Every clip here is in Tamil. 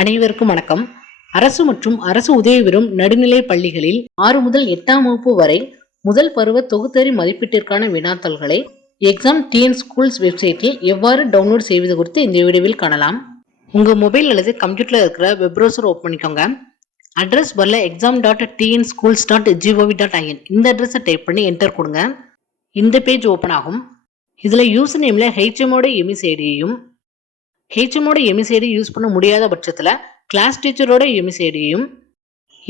அனைவருக்கும் வணக்கம். அரசு மற்றும் அரசு உதவி பெறும் நடுநிலை பள்ளிகளில் 6 முதல் 8ஆம் வகுப்பு வரை முதல் பருவ தொகுத்தறி மதிப்பீட்டிற்கான வினாத்தாள்களை எக்ஸாம் டிஎன் ஸ்கூல்ஸ் வெப்சைட்டில் எவ்வாறு டவுன்லோட் செய்வது குறித்து இந்த வீடியோவில் காணலாம். உங்க மொபைல் அல்லது கம்ப்யூட்டர்ல இருக்கிற வெப் ப்ரௌசர் ஓபன் பண்ணிக்கோங்க. அட்ரஸ் வரல exam.tnschools.gov.in இந்த அட்ரஸை டைப் பண்ணி என்டர் கொடுங்க. இந்த பேஜ் ஓபன் ஆகும். இதுல யூசர் நேம்ல HMோட எமிசைடியையும் ஹெச்எம்மோட எமிசைடி யூஸ் பண்ண முடியாத பட்சத்தில் கிளாஸ் டீச்சரோட எமிசைடியையும்,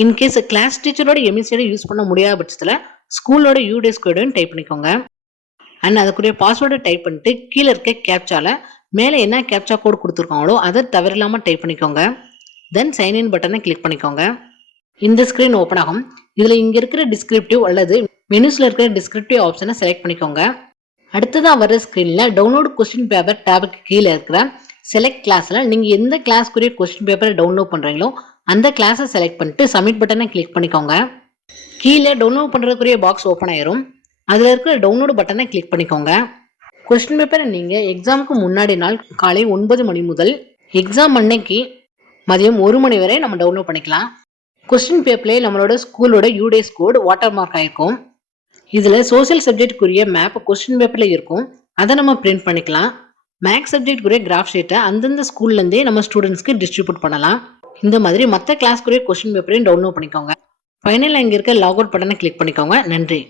இன்கேஸ் கிளாஸ் டீச்சரோட எமிசைடி யூஸ் பண்ண முடியாத பட்சத்தில் ஸ்கூலோட யூடேஸ் கோடையும் டைப் பண்ணிக்கோங்க. அண்ட் அதுக்குரிய பாஸ்வேர்டை டைப் பண்ணிட்டு கீழே இருக்க கேப்சால மேலே என்ன கேப்சா கோட் கொடுத்துருக்காங்களோ அதை தவறில்லாமல் டைப் பண்ணிக்கோங்க. தென் சைன்இன் பட்டனை கிளிக் பண்ணிக்கோங்க. இந்த ஸ்க்ரீன் ஓப்பன் ஆகும். இதில் இங்கே இருக்கிற டிஸ்கிரிப்டிவ் அல்லது மெனுஸில் இருக்கிற டிஸ்கிரிப்டிவ் ஆப்ஷனை செலக்ட் பண்ணிக்கோங்க. அடுத்ததாக வர ஸ்க்ரீனில் டவுன்லோட் கொஸ்டின் பேப்பர் டேபுக்கு கீழே இருக்கிற செலக்ட் கிளாஸில் நீங்கள் எந்த கிளாஸ்க்குரிய கொஸ்டின் பேப்பரை டவுன்லோட் பண்ணுறீங்களோ அந்த கிளாஸை செலக்ட் பண்ணிட்டு சப்மிட் பட்டனை கிளிக் பண்ணிக்கோங்க. கீழே டவுன்லோட் பண்ணுறதுக்குரிய பாக்ஸ் ஓப்பன் ஆயிரும். அதில் இருக்கிற டவுன்லோடு பட்டனை கிளிக் பண்ணிக்கோங்க. கொஸ்டின் பேப்பரை நீங்கள் எக்ஸாமுக்கு முன்னாடி நாள் காலை 9 மணி முதல் எக்ஸாம் அன்னைக்கு மதியம் 1 மணி வரை நம்ம டவுன்லோட் பண்ணிக்கலாம். கொஸ்டின் பேப்பர்லேயே நம்மளோட ஸ்கூலோட யூடேஸ் கோட் வாட்டர் மார்க் ஆகிருக்கும். இதில் சோசியல் சப்ஜெக்டுக்குரிய மேப் கொஸ்டின் பேப்பரில் இருக்கும். அதை நம்ம பிரிண்ட் பண்ணிக்கலாம். மேக்ஸ் சப்ஜெக்டுக்குரிய கிராஃப் ஷீட்டை அந்தந்த ஸ்கூல்லேருந்தே நம்ம ஸ்டூடெண்ட்ஸ்க்கு டிஸ்ட்ரிபியூட் பண்ணலாம். இந்த மாதிரி மற்ற கிளாஸ்க்குரிய கொஸ்டின் பேப்பரையும் டவுன்லோட் பண்ணிக்கோங்க. ஃபைனலாக இங்கே இருக்க லாக் அவுட் பட்டனை கிளிக் பண்ணிக்கோங்க. நன்றி.